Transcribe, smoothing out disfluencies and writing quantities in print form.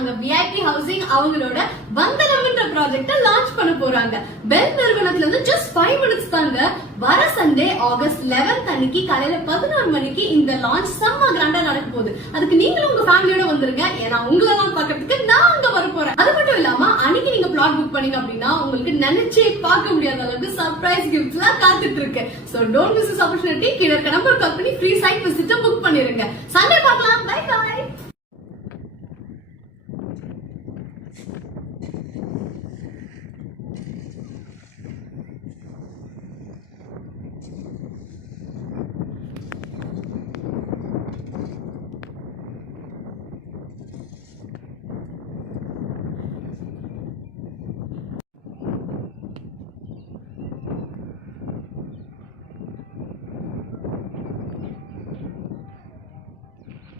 அங்க VIP housing அவங்களோட வந்தனம்ன்ற ப்ராஜெக்ட launch பண்ண போறாங்க. பெல் நிறுவனத்துல இருந்து ஜஸ்ட் 5 மினிட்ஸ் தாங்க. வர சண்டே ஆகஸ்ட் 11 அன்னைக்கு காலையில 11 மணிக்கு இந்த லான்ச் செம்ம கிராண்டா நடக்க போகுது. அதுக்கு நீங்களும் உங்க ஃபேமிலியோட வந்துருங்க. ஏன்னா உங்களெல்லாம் பாக்கிறதுக்கு நான் அங்க வர போறேன். அது மட்டும் இல்லாம அன்னைக்கு நீங்க பிளாட் புக் பண்ணீங்க அப்படின்னா உங்களுக்கு நினைச்சே பார்க்க முடியாத அளவுக்கு சர்ப்ரைஸ் கிஃப்ட்ஸ் எல்லாம் காத்துட்டு இருக்கு. So don't miss this opportunity. கீழ இருக்க நம்பர் கால் பண்ணி ஃப்ரீ சைட் விசிட்ட புக் பண்ணிருங்க. சண்டே